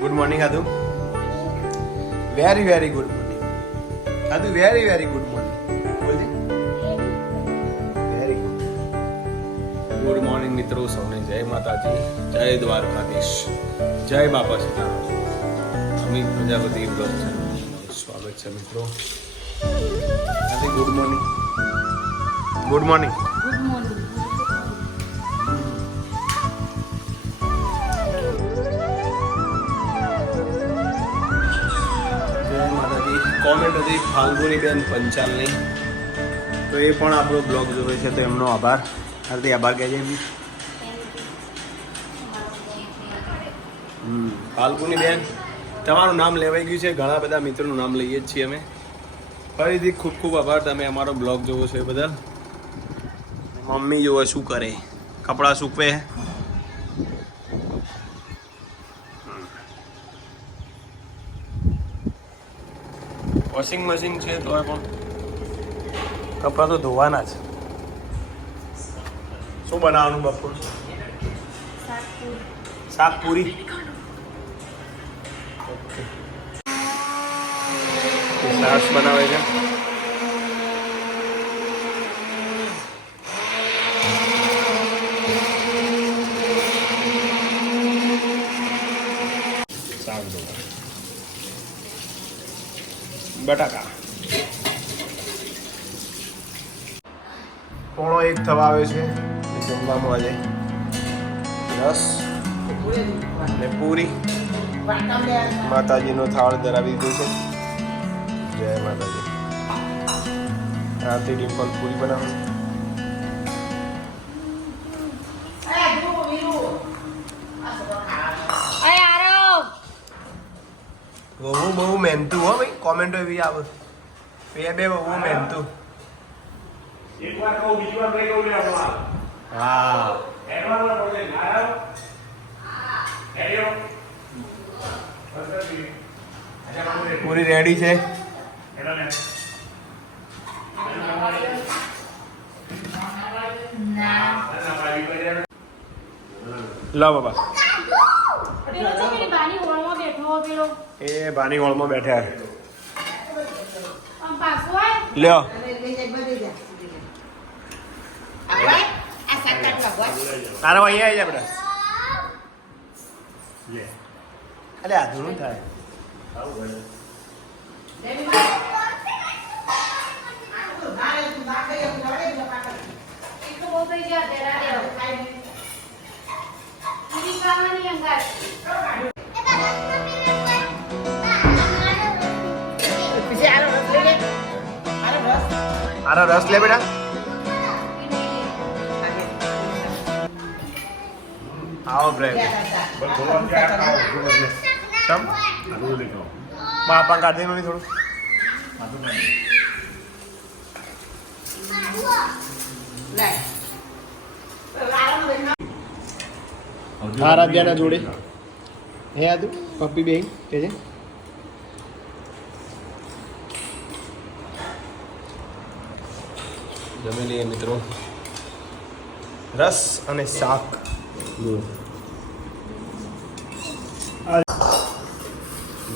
Good morning આદુ very very good morning આદુ very very good morning બોલજે. Very good morning મિત્રો. સૌને જય માતાજી. જય દ્વારકાધીશ. જય બાપા સીતારામ. અમિત પ્રજાપતિ બ્લોગ સ્વાગત છે મિત્રો. Good morning good morning comment હતી ફાલ્ગુની બેન પંચાલની. તો એ પણ આપણો બ્લોગ જોવે છે, તો એમનો આભાર. હાલથી આભાર કહેજે એમની. હમ ફાલ્ગુની બેન તમારું નામ લેવાઈ ગયું છે, ઘણા બધા મિત્રોનું નામ લઈએ જ છીએ અમે. ફરીથી ખૂબ ખૂબ આભાર, તમે અમારો બ્લોગ જોવો છો એ બદલ. મમ્મી જોવે શું કરે, કપડાં સૂકવે. વોશિંગ મશીન છે તો પણ. કપડાં તો ધોવાના જ. શું બનાવવાનું બપોર? શાક પૂરી. ઓકે બનાવે છે શાક ધોવા બટાકા. પોણો એક થવા આવે છે? જમવામાં આજે રસ અને પૂરી. માતાજીનો થાળ ધરાવી દીધો છે. જય માતાજી. આરતી ડિમ્પલ પૂરી બનાવે. અરે બહુ બહુ મહેનતું હો ભાઈ કોમેન્ટો એવી આવે. બે બે બહુ મહેનતું એક કહું બીજી વાર નહીં કહું હા. આવ્યો? પૂરી રેડી છે. લો બાબા પેલો છે પેલી બાની હોળમાં બેઠો પેલો એ ભાની હોળમાં બેઠા લ્યો. તારો અહીંયા આવી જાય આપણે અરે અલે આધુનું થાય. આરો રસ લે બેટા આવો લે. તમ આ થોડું લઈ જાઓ. બાપા કાઢી દેવાનું થોડું આ તો જોડે હે આદુ, પપ્પી બેન, કે છે જમી લઈએ મિત્રો. રસ અને શાક.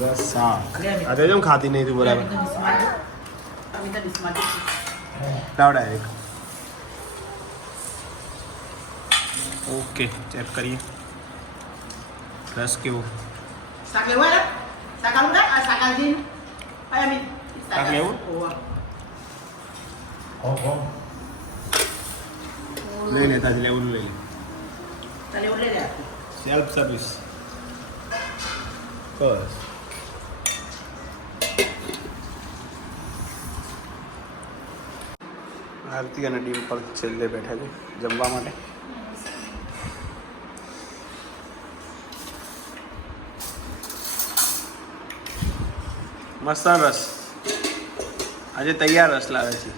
રસ શાક. આજે જેમ ખાતી નહીં તું બરાબર. લાવ ડાયરેક્ટ ઓકે ચેક કરીએ. રસ કેવો? શાક લેવું. લઈ લેતા જ લેવું લઈ લે સેલ્ફ સર્વિસ બસ આરતી અને ડિમ્પલ છેલ્લે બેઠા છે જમવા માટે. મસ્ત રસ. આજે તૈયાર રસ લાવે છે.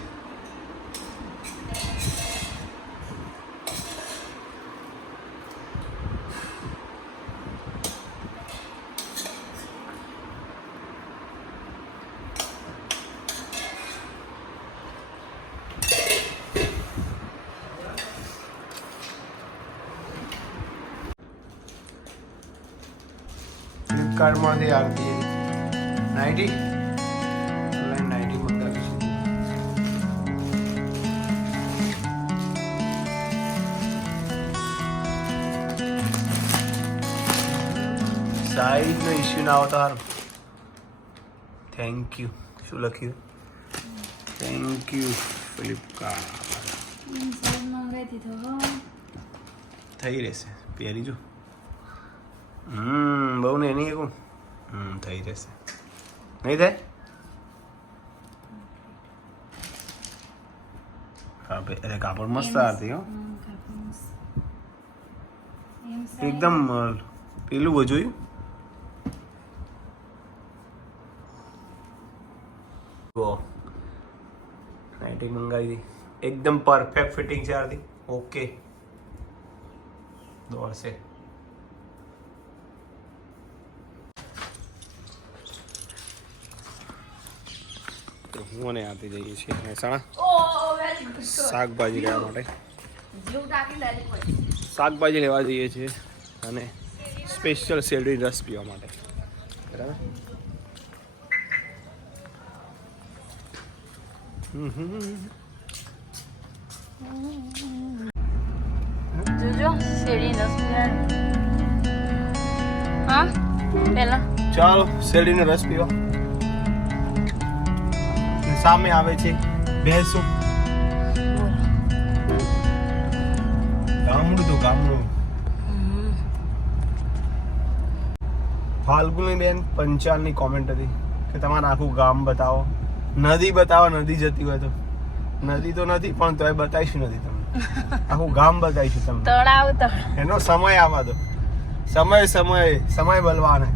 ફ્લિપકાર્ટમાંથી આરતી નાઇટી નાઇટી મંગાવીશું સાઈઝનો ઇશ્યુ ના આવતા હાર થેન્ક યુ શું લખ્યું? થેન્ક યુ ફ્લિપકાર્ટ મંગાવી થઈ રહેશે. પહેરી જો. હમ બહુ ને નહીં એકું હમ થઈ જશે નહીં થાય ભાઈ અરે કાપડ મસ્ત આવતી હો કાપડ. એકદમ પેલું જોયું નાઇટી મંગાવી હતી એકદમ પરફેક્ટ ફિટિંગ છે આરતી ઓકે દોડશે તો હું અને આરતી જઈએ છીએ મહેસાણા. શાકભાજી લેવા માટે. શાકભાજી લેવા જઈએ છીએ અને સ્પેશિયલ શેરડી રસ પીવા માટે બરાબર. જોજો શેરડી રસ. હા ચાલો શેરડીનો રસ પીવા સામે આવે છે. ભેંસો ગામડું તો ગામડું. ફાલ્ગુની બેન પંચાલની કોમેન્ટ હતી કે તમારે આખું ગામ બતાવો. નદી બતાવો નદી જતી હોય તો. નદી તો નથી પણ તોય બતાવીશું નથી તમને. આખું ગામ બતાવીશું તમને. તળાવ એનો સમય આવવા દો. સમય સમય સમય બલવાને.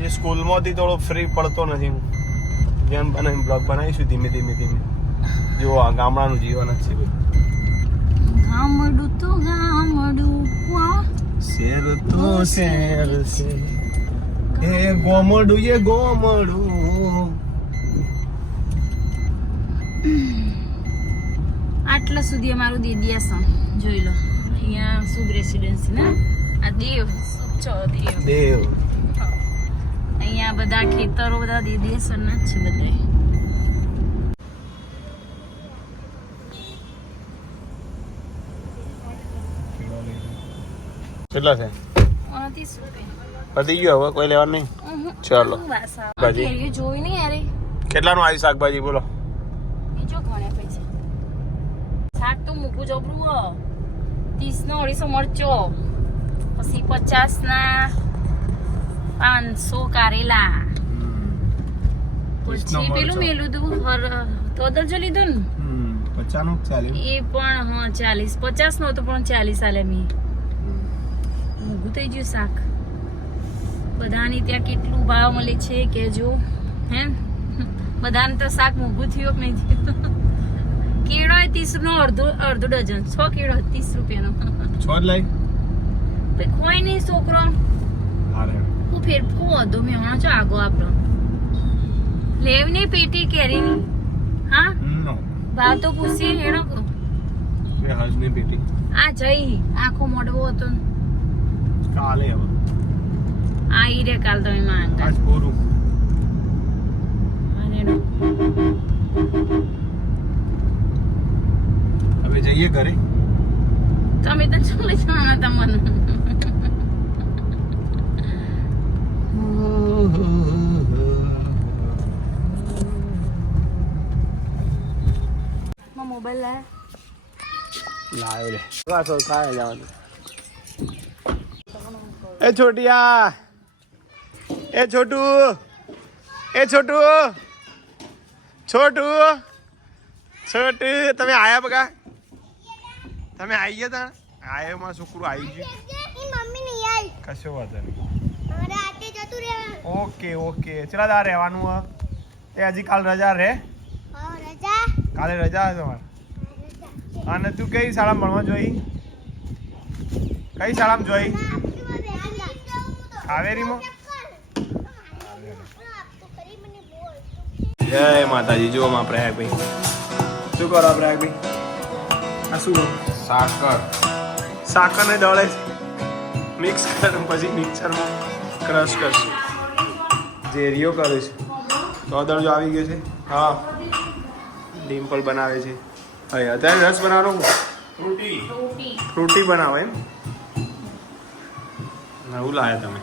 જે સ્કૂલમાંથી થોડો ફ્રી પડતો નથી હું. જેમ બને બ્લોગ બનાવીશું ધીમે ધીમે ધીમે. જો આ ગામડાનું જીવન જ છે ગામડું તો ગામડું. શેર તો શેર છે. એ ગોમડું એ ગોમડું. આટલા સુધી અમારું દીદીયાસણ જોઈ લો. અહીંયા શુભ રેસિડેન્સી ને. આ દેવ શુભ છો દેવ. દેવ. અહીંયા બધા ખેતરો બધા દીદીયાસણ ના જ છે બધા. કેટલા છે? પતી ગયો હવે કોઈ લેવાનું નહીં? ચાલો. ભાજી. જોઈ નહીં યાર કેટલાનું આવી શાકભાજી બોલો? બીજો ઘણે પૈસા. શાક તો મૂકું જબરું ત્રીસ નો અઢીસો મરચો. પછી પચાસ ના પાંચસો કારેલા? પછી પેલું મેલું તું હર તો જો લીધું ને. પચાસનું જ ને એ પણ હા ચાલીસ. પચાસ નો હતો પણ ચાલીસ આલે મેં. મોંઘું થઈ ગયું શાક. બધાની ત્યાં કેટલું ભાવ મળે છે કેજો હે? બધાને તો શાક મોંઘું થયું કે નહીં થયું કેળો એ ત્રીસ નો અડધો અડધો ડઝન. છ કેળો ત્રીસ રૂપિયાનો. છ લાઈ કોઈ નહીં છોકરો. હારે. હું ફેરફો હતો મેં હમણાં છો આગો આપણો લેવ ને પેટી કેરીની? હા? ભાવ તો પૂછીએ હેણો કો હજની પેટી. આ જઈ આખો મોડવો હતો કાલે હવે. આ ઈ રે કાલ તમે માંગા આજ પૂરું. હવે જઈએ ઘરે? તમે તો શું લઈ જવાના તમને મોબાઈલ લાયા લાવ્યો રે વાસો જવાનું એ છોટિયા. એ છોટુ. એ છોટુ. છોટુ. છોટુ. તમે આયા બગા તમે આવી ગયા તા? આયા માં છોકરું આવી ગયું. મમ્મી નહીં આવી કશો વાંધો નહીં. આતે રહેવાનું ઓકે ઓકે. ચલા તાર રહેવાનું હ એ હજી કાલ રજા રે? હા રજા. કાલે રજા છે તમારે? અને તું કઈ શાળામાં ભણવા જોઈ? કઈ શાળામાં જોઈ? કાવેરીમાં જય માતાજી જો માં પ્રયાગભાઈ શું કરો પ્રયાગભાઈ આ શું સાકર સાકર. ને દળે છે. મિક્સ કર પછી મિક્સરમાં. ક્રશ કરશું. જે રિયો કરે છે. તો અદળ જો આવી ગયો છે. હા. ડિમ્પલ બનાવે છે. હવે અત્યારે રસ બનાવવાનો ફ્રૂટી. રોટી ફ્રૂટી બનાવે એમ? નવું લાયા તમે.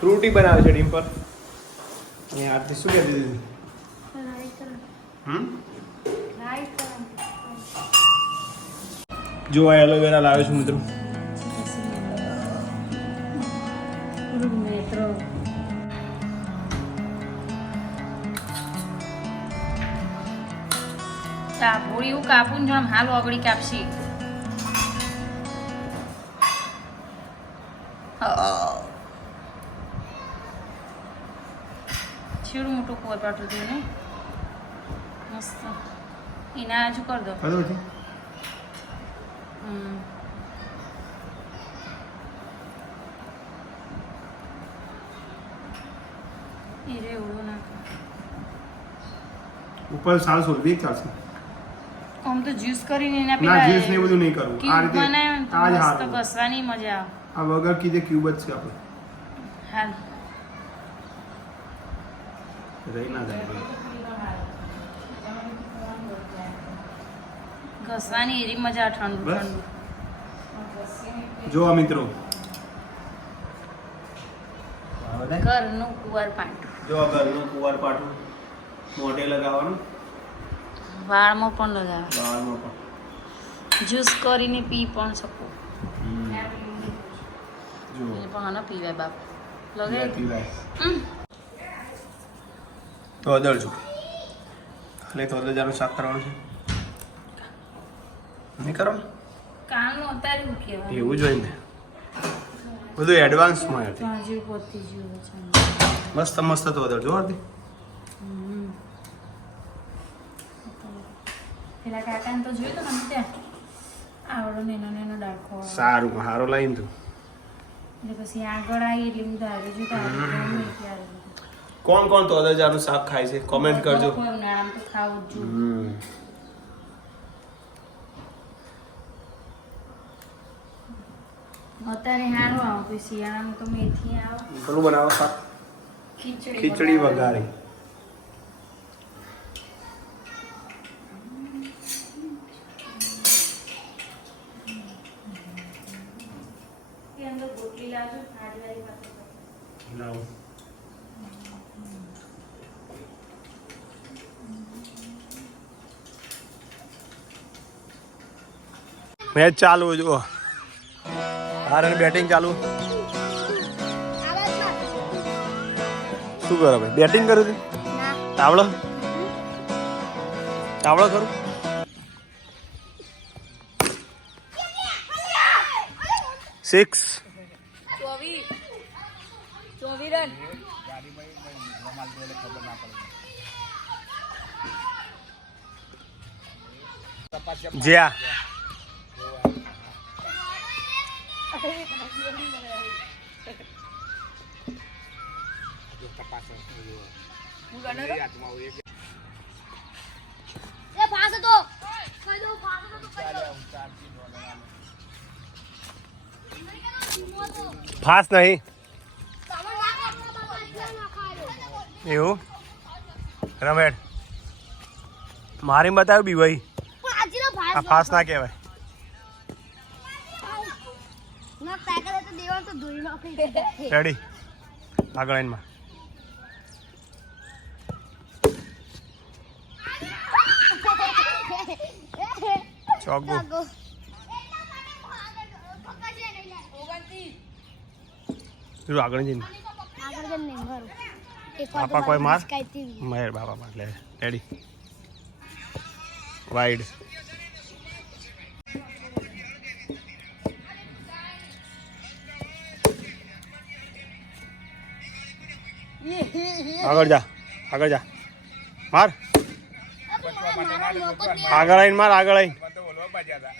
ફ્રૂટી બનાવે છે ડિમ્પલ. આરતી શું કહેતી હતી? હમ? જો આ એલોવેરા લાવે છું મિત્રો. મેટ્રો એવું કાપું ને હાલ ઓગળી કાપશી. છેડું મોટું કોર પાટું થયું ને મસ્ત. એના હજુ કર દો બરાબર છે હમ એ રે એવડું નાખ ઉપર સારું સોલવી ચાલશે આમ તો જ્યુસ કરીને એના ના જ્યુસ ને બધું નહીં કરવું આ રીતે આ જ હાલ ઘસવાની મજા આ વગર કીધે ક્યુબ જ છે આપણે. હાલ. રહી ના જાય. ઘસવાની એરી મજા ઠંડુ ઠંડુ. જોવા મિત્રો. ઘરનું કુંવર પાટું જો ઘરનું કુંવાર પાટું મોઢે લગાવવાનું. વાળમાં પણ લગાવે વાળમાં પણ. જ્યુસ કરીને પી પણ શકો. જો. એ પણ આને પીવાય બાપ. લગે પીવાય. તો અદર જો. ખાલી તો અદરજાનું શાક કરવાનું છે. નહીં કરો? કાનું અત્યારે એવું કહેવાય એવું જ હોય ને. બધું હતી જેવું છે. મસ્ત મસ્ત તો વધારે જો હતી પેલા કાકાને તો જોયું તો મને ત્યાં? આવડો નેનો નેનો ડાળખો સારું હારો લાવીને તું. એટલે પછી આગળ આવી એટલે હું ધારે જો તારે કોણ કોણ તો અદરજાનું શાક ખાય છે? કોમેન્ટ કરજો. ઉનાળામાં તો ખાવું જ જોઈએ. અત્યારે હારું આવે પછી શિયાળામાં તો મેથી આવે. પેલું બનાવો શાક? ખીચડી ખીચડી વઘારે. મેચ ચાલુ જુઓ. હારે બેટિંગ ચાલુ. શું કરો ભાઈ? બેટિંગ કરું છું તાવડો? તાવડો કરું? સિક્સ જ્યા. ફાસ નહીં. એવું? રમેડ મારી બતાવ્યું બી ભાઈ આ ફાસ ના કહેવાય. રેડી. આગળ લાઈનમાં ચોગુ. તું આગળ જઈને. બાપા કોઈ માર? મહેર બાપા માં લે રેડી. વાઈડ. આગળ જા આગળ જા. માર. આગળ આવીને માર આગળ આવીને.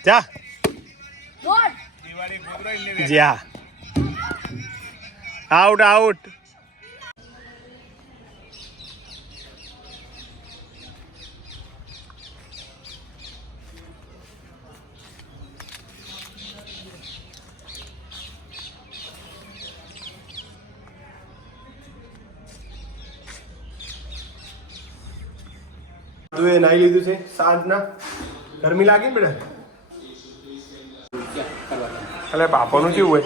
જા. જા. આઉટ આઉટ તું એ નાઈ લીધું છે સાંજના. ગરમી લાગી ને બેટા? એટલે પાપાનું કેવું હોય?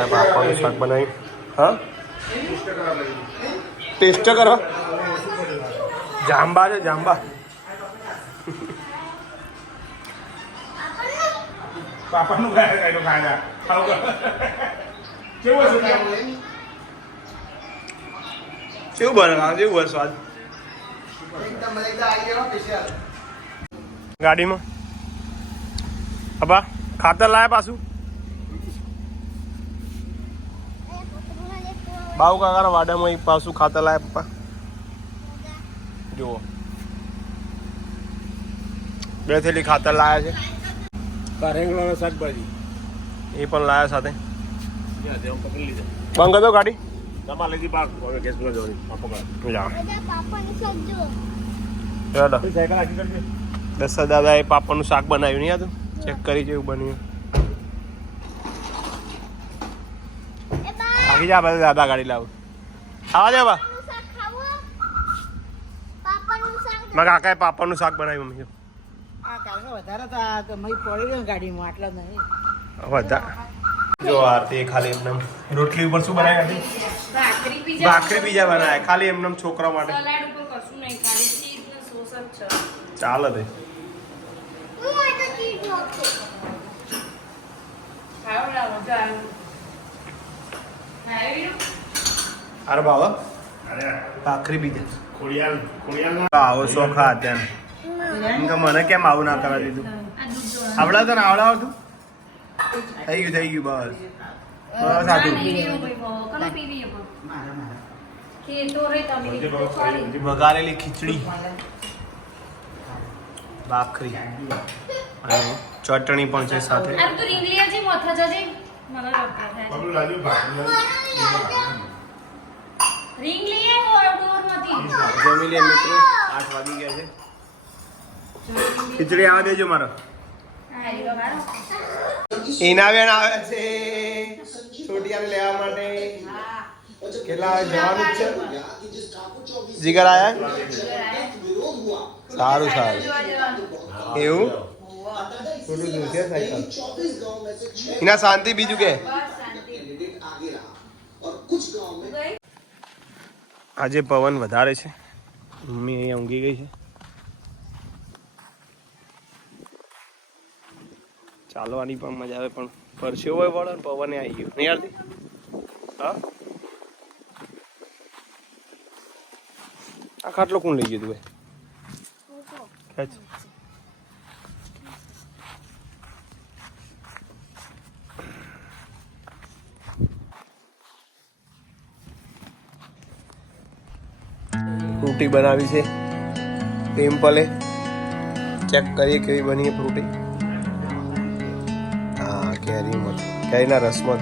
આ પાપાનું શાક બનાવી. હા? ટેસ્ટ કરો. જાંબા છે, જાંબા. બાપાનું કેવું હશે? કેવું બને? કાકા કેવું હોય સ્વાદ? ગાડીમાં? અબા ખાતર લાયા પાછું? બાઉ કાકાના વાડામાં એક પાછું ખાતર લાયા પપ્પા. જુઓ. બે થેલી ખાતર લાયા છે. કારેંગણાના શાકભાજી. એ પણ લાયા સાથે. બંધ કરો ગાડી. તમારે લીધી પાક હવે ગેસ પર જવાની. ચાલો. દસ દાદાએ પાપાનું શાક બનાવ્યું નહીં હતું ચેક કરી જેવું બન્યું. થાકી જા બધા દાદા ગાડી લાવું. આવા દે બા. પાપાનું શાક ખાવું પાપાનું શાક મારા કાકાએ પાપડનું શાક બનાવ્યું મમ્મી. વધારે તો મય પડી ગયો ગાડીમાં આટલા નહીં. બધા જો આરતી ખાલી એમને રોટલી ઉપર શું બનાવી ભાખરી પીઝા ભાખરી બીજા બનાવ્યા ખાલી એમને છોકરા માટે. સલાડ ઉપર કશું નહીં. ખાલી ચીઝ ને સોસ જ છે. ચાલે તે. હું અરે બાબા ભાખરી ખોડિયાલ આવો ત્યાં એમ કે મને કેમ આવું ના કરવા દીધું? આવડાવતો ને દોણા. થઈ ગયું થઈ ગયું બસ બસ આટલું વઘારેલી ખીચડી. ભાખરી. અને ચટણી પણ છે સાથે. જમી લે મિત્રો. આઠ વાગી ગયા છે. ખીચડી આવા દેજો મારો. હા, એના બેન આવે છે. છોટિયાને લેવા માટે. કેટલા જવાનું છે. જીગર આયા? સારું સારું. એવું? થોડું દૂર એના શાંતિ બીજું કે? આજે પવન વધારે છે. મમ્મી અહીંયા ઊંઘી ગઈ છે. ચાલવાની પણ મજા આવે, પણ પરસ્યો હોય વળે પવને આવી ગયો. નહીં યારથી હા? આ ખાટલો કોણ લઈ ગયું તું ભાઈ? ફ્રૂટી બનાવી છે. ટેમ્પલે ચેક કરીએ કેવી બની ફ્રૂટી. હા કેરીમાં કેરીના રસમાં